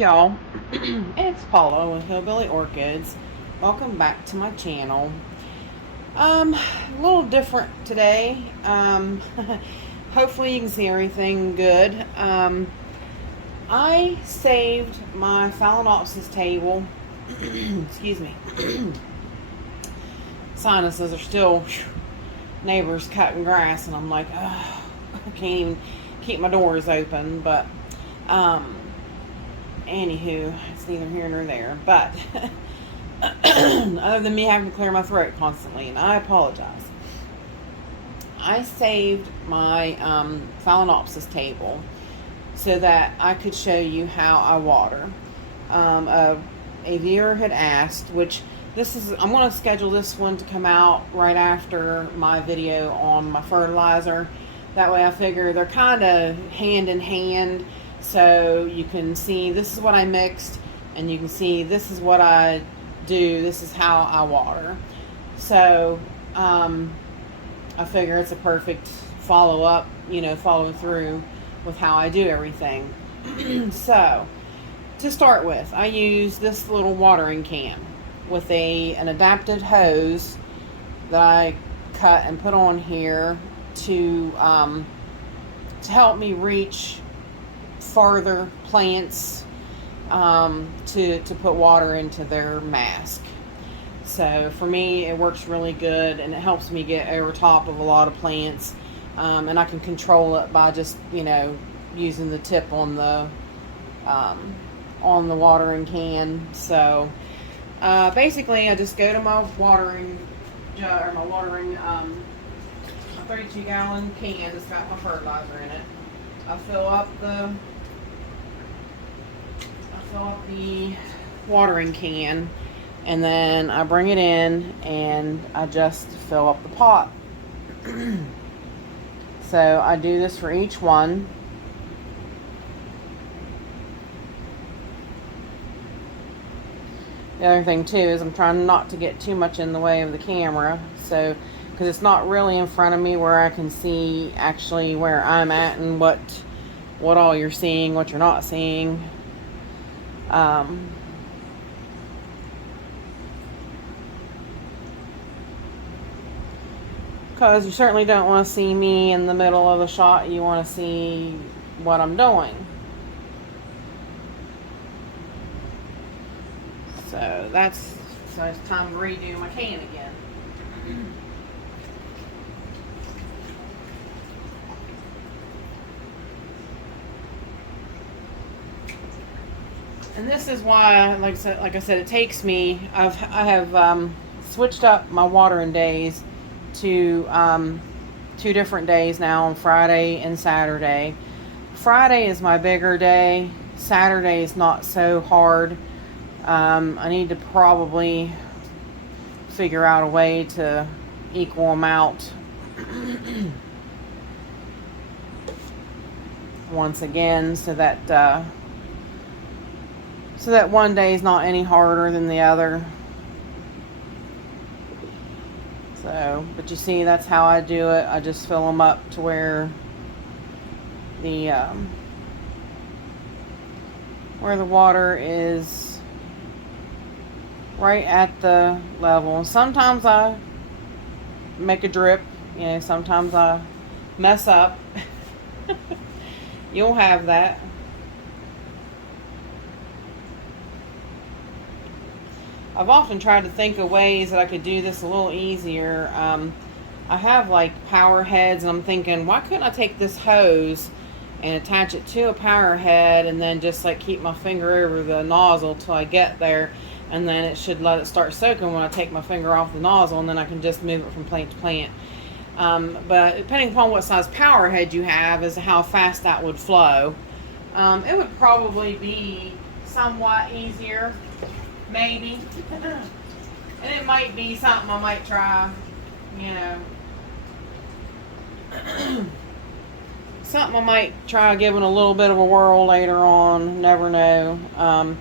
y'all, it's Paula with Hillbilly Orchids. Welcome back to my channel. A little different today. Hopefully you can see everything good. I saved my Phalaenopsis table. Excuse me. Sinuses are still neighbors cutting grass, and I'm like, oh, I can't even keep my doors open. But anywho, it's neither here nor there. But other than me having to clear my throat constantly, and I apologize. I saved my Phalaenopsis table so that I could show you how I water. A viewer had asked, which I'm going to schedule this one to come out right after my video on my fertilizer. That way I figure they're kind of hand in hand. So you can see this is what I mixed, and you can see this is what I do. This is how I water. So I figure it's a perfect follow through with how I do everything. So to start with, I use this little watering can with an adapted hose that I cut and put on here to help me reach farther plants to put water into their mask. So for me, it works really good, and it helps me get over top of a lot of plants, and I can control it by just using the tip on the watering can. So basically, I just go to my watering jug, or my watering 32-gallon can that's got my fertilizer in it. I fill up the watering can, and then I bring it in and I just fill up the pot. So I do this for each one. The other thing too is I'm trying not to get too much in the way of the camera, so because it's not really in front of me where I can see actually where I'm at and what all you're seeing, what you're not seeing. Because you certainly don't want to see me in the middle of the shot. You want to see what I'm doing. So it's time to redo my can again. And this is why, like I said, it takes me. I have switched up my watering days to 2 different days now, on Friday and Saturday. Friday is my bigger day. Saturday is not so hard. I need to probably figure out a way to equal them out once again, so that one day is not any harder than the other. So, but you see, that's how I do it. I just fill them up to where the water is right at the level. Sometimes I make a drip, sometimes I mess up. You'll have that. I've often tried to think of ways that I could do this a little easier. I have like power heads, and I'm thinking, why couldn't I take this hose and attach it to a power head, and then just like keep my finger over the nozzle till I get there, and then it should let it start soaking when I take my finger off the nozzle, and then I can just move it from plant to plant. But depending upon what size power head you have is how fast that would flow. It would probably be somewhat easier, maybe. And it might be something I might try, something I might try giving a little bit of a whirl later on. Never know.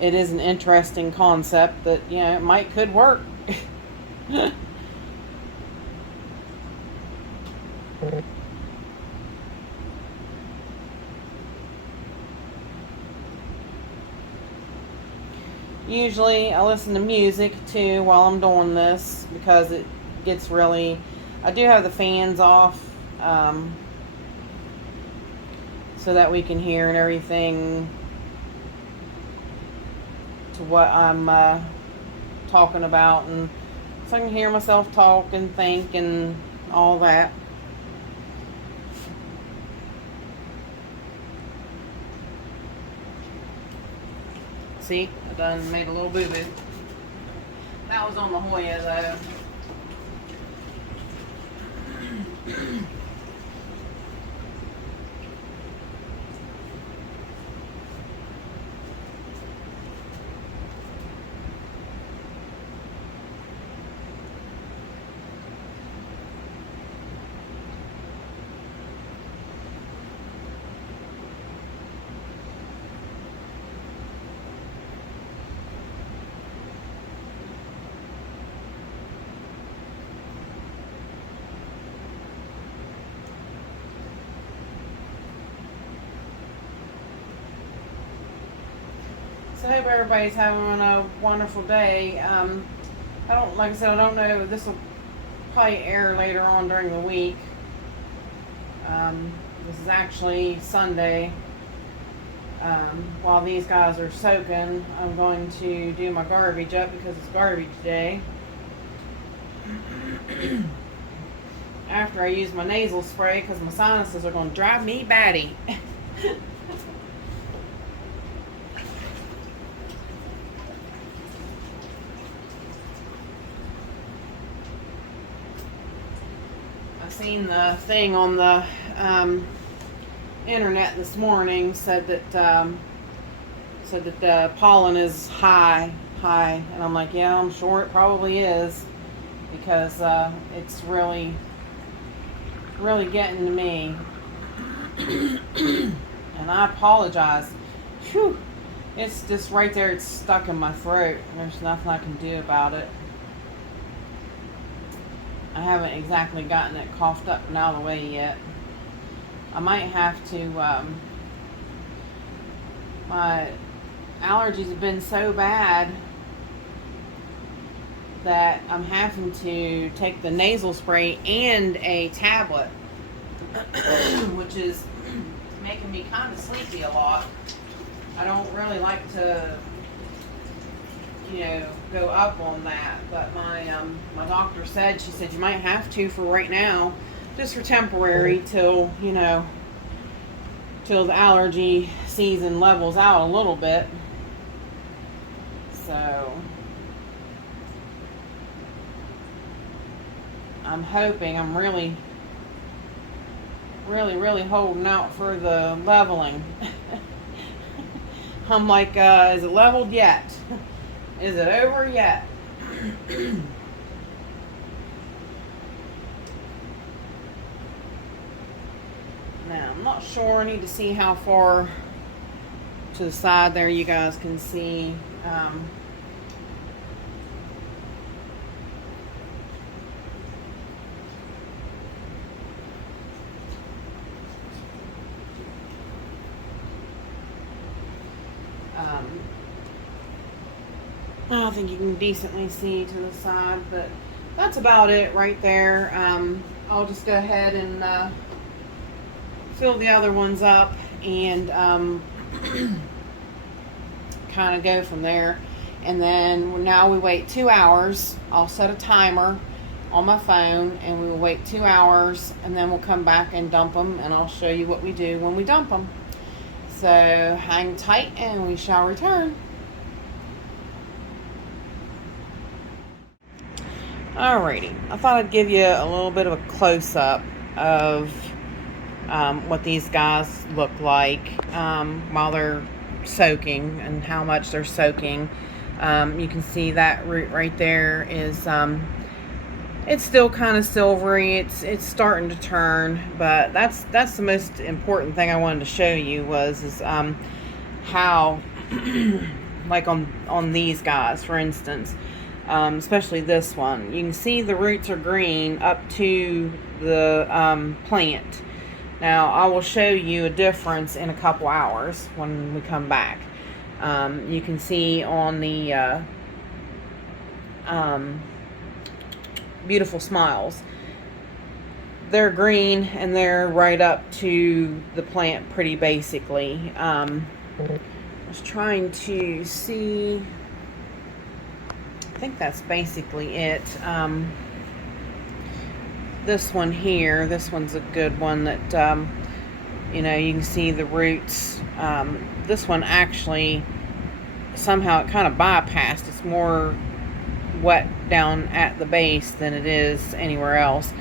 It is an interesting concept that, it could work. Usually I listen to music too while I'm doing this because it gets really, I do have the fans off so that we can hear and everything to what I'm talking about, and so I can hear myself talk and think and all that. See, I done made a little boo-boo. That was on the Hoya though. So I hope everybody's having a wonderful day. Like I said, I don't know. This will probably air later on during the week. This is actually Sunday. While these guys are soaking, I'm going to do my garbage up because it's garbage day. After I use my nasal spray because my sinuses are going to drive me batty. I seen the thing on the internet this morning said that the pollen is high, and I'm like, yeah, I'm sure it probably is because it's really getting to me. And I apologize. Whew. It's just right there. It's stuck in my throat. There's nothing I can do about it. I haven't exactly gotten it coughed up and out of the way yet. I might have to, my allergies have been so bad that I'm having to take the nasal spray and a tablet, which is making me kind of sleepy a lot. I don't really like to, go up on that, but my doctor said, she said you might have to for right now, just for temporary till the allergy season levels out a little bit. So I'm hoping, I'm really holding out for the leveling. I'm like, is it leveled yet? Is it over yet? Now, I'm not sure. I need to see how far to the side there you guys can see. I think you can decently see to the side, but that's about it right there. I'll just go ahead and fill the other ones up and kind of go from there. And then now we wait 2 hours. I'll set a timer on my phone and we will wait 2 hours, and then we'll come back and dump them, and I'll show you what we do when we dump them. So hang tight and we shall return. Alrighty, I thought I'd give you a little bit of a close-up of what these guys look like while they're soaking and how much they're soaking. You can see that root right there is it's still kind of silvery. It's starting to turn, but that's the most important thing I wanted to show you is how like on these guys, for instance. Especially this one. You can see the roots are green up to the plant. Now, I will show you a difference in a couple hours when we come back. You can see on the Beautiful Smiles, they're green and they're right up to the plant pretty basically. I was trying to see, I think that's basically it. This one here, this one's a good one that, you know, you can see the roots. This one actually, somehow it kind of bypassed. It's more wet down at the base than it is anywhere else.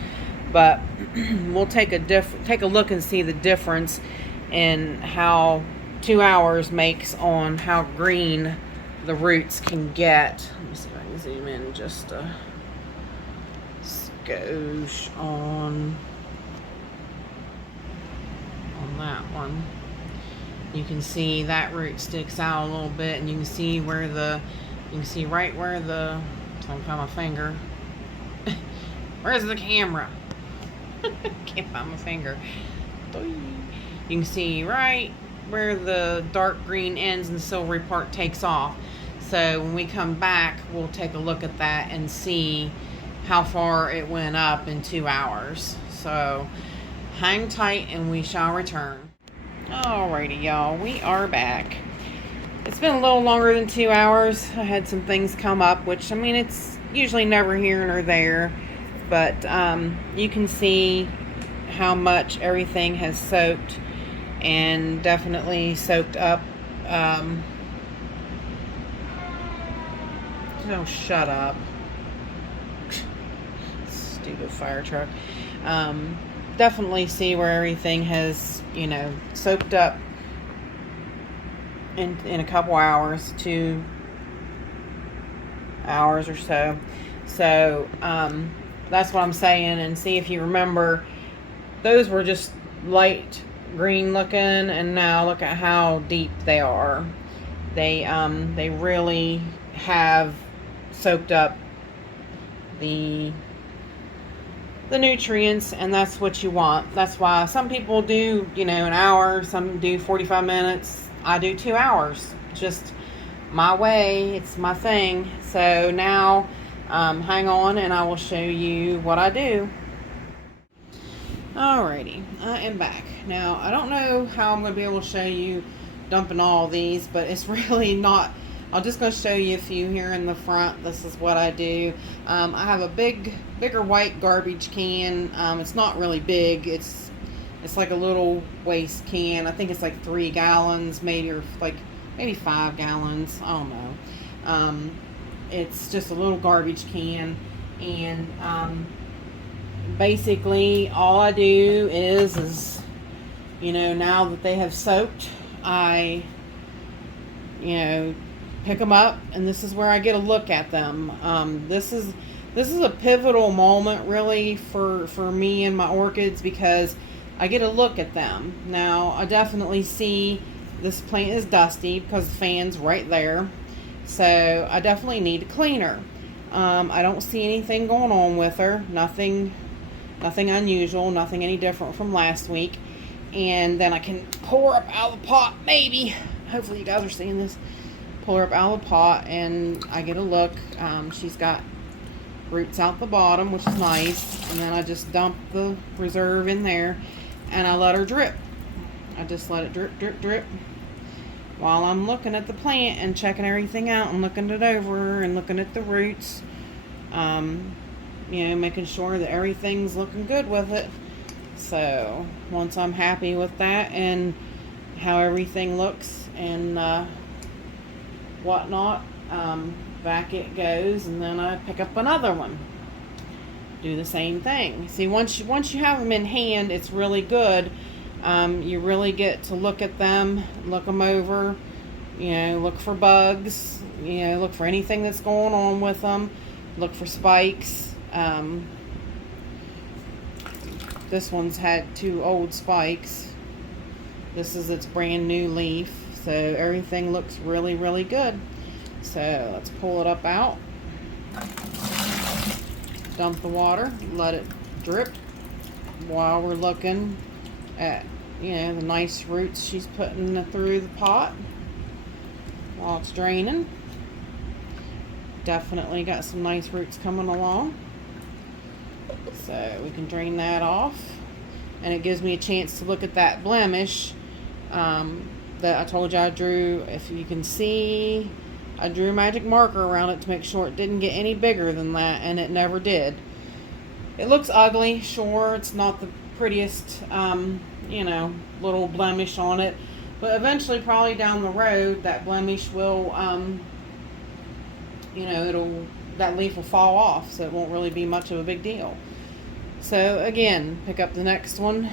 But we'll take a look and see the difference in how 2 hours makes on how green the roots can get. Let me see if I can zoom in just a skosh on that one. You can see that root sticks out a little bit, and you can see where right where the, so I'm find my finger. Where's the camera? Can't find my finger. You can see right where the dark green ends and the silvery part takes off. So when we come back, we'll take a look at that and see how far it went up in 2 hours. So hang tight and we shall return. Alrighty, y'all, we are back. It's been a little longer than 2 hours. I had some things come up, which, I mean, it's usually never here nor there, but you can see how much everything has soaked, and definitely soaked up. Oh, shut up. Stupid fire truck. Definitely see where everything has, you know, soaked up in a couple hours, 2 hours or so. So that's what I'm saying. And see if you remember, those were just light green looking, and now look at how deep they are. They really have soaked up the nutrients, and that's what you want. That's why some people do, you know, an hour, some do 45 minutes. I do 2 hours. Just my way. It's my thing. So now, hang on and I will show you what I do. Alrighty, I am back. Now, I don't know how I'm going to be able to show you dumping all these, but it's really not. I'm just going to show you a few here in the front. This is what I do. I have a bigger white garbage can. It's not really big. It's like a little waste can. I think it's like 3 gallons, maybe, or like maybe 5 gallons. I don't know. It's just a little garbage can, and basically all I do is, you know, now that they have soaked, I, you know, pick them up, and this is where I get a look at them. This is a pivotal moment really for me and my orchids, because I get a look at them. Now I definitely see this plant is dusty because the fan's right there, so I definitely need to clean her. I don't see anything going on with her, nothing unusual, nothing any different from last week. And then I can pull her up out of the pot, maybe. Hopefully you guys are seeing this. Pull her up out of the pot and I get a look. She's got roots out the bottom, which is nice. And then I just dump the reserve in there and I let her drip. I just let it drip, drip, drip while I'm looking at the plant and checking everything out and looking it over and looking at the roots. You know, making sure that everything's looking good with it. So once I'm happy with that and how everything looks and whatnot, back it goes, and then I pick up another one. Do the same thing. See, once you have them in hand, it's really good. You really get to look at them, look them over, you know, look for bugs, you know, look for anything that's going on with them, look for spikes. This one's had 2 old spikes. This is its brand new leaf, so everything looks really, really good. So let's pull it up out, dump the water, let it drip while we're looking at, you know, the nice roots she's putting through the pot. while it's draining. Definitely got some nice roots coming along. So we can drain that off. And it gives me a chance to look at that blemish that I told you I drew. If you can see, I drew a magic marker around it to make sure it didn't get any bigger than that, and it never did. It looks ugly, sure, it's not the prettiest, you know, little blemish on it, but eventually, probably down the road, that blemish will, you know, that leaf will fall off, so it won't really be much of a big deal. So again, pick up the next one.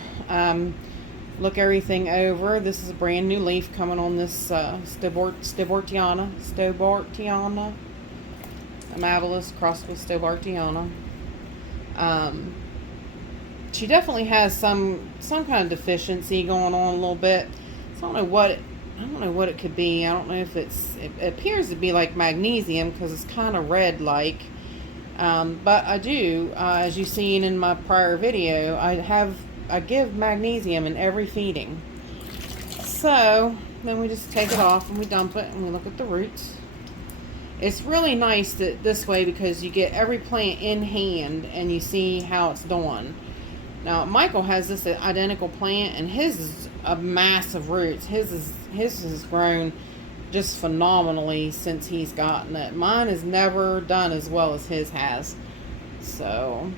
Look everything over. This is a brand new leaf coming on this Stobartiana Amabilis crossed with Stobartiana. She definitely has some kind of deficiency going on a little bit. So I don't know what it could be. I don't know if it appears to be like magnesium because it's kind of red like. But I do, as you've seen in my prior video, I give magnesium in every feeding. So then we just take it off and we dump it and we look at the roots. It's really nice this way because you get every plant in hand and you see how it's doing. Now Michael has this identical plant and his is a massive roots. His has grown just phenomenally since he's gotten it. Mine has never done as well as his has. So,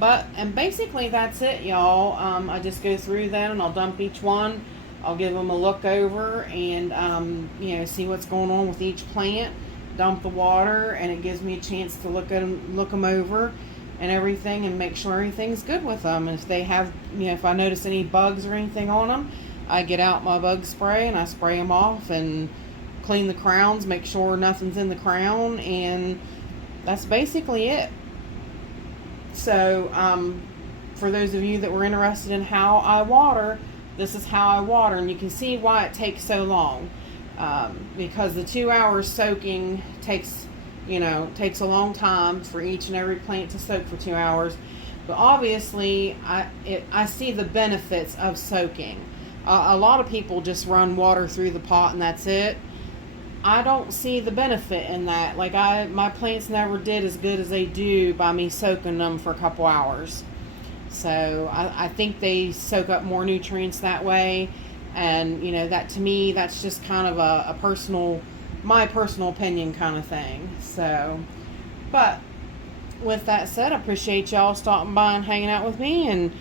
and basically that's it, y'all. I just go through that and I'll dump each one. I'll give them a look over and you know, see what's going on with each plant. Dump the water, and it gives me a chance to look them over and everything, and make sure everything's good with them. And if they have, you know, if I notice any bugs or anything on them, I get out my bug spray and I spray them off and clean the crowns, make sure nothing's in the crown, and that's basically it. So, for those of you that were interested in how I water, this is how I water, and you can see why it takes so long. Because the 2 hours soaking takes a long time for each and every plant to soak for 2 hours. But obviously, I see the benefits of soaking. A lot of people just run water through the pot and that's it. I don't see the benefit in that. Like my plants never did as good as they do by me soaking them for a couple hours. So I think they soak up more nutrients that way. And, you know, that to me, that's just kind of my personal opinion kind of thing. So, but with that said, I appreciate y'all stopping by and hanging out with me, and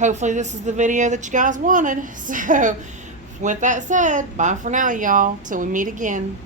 hopefully this is the video that you guys wanted. So, with that said, bye for now, y'all, till we meet again.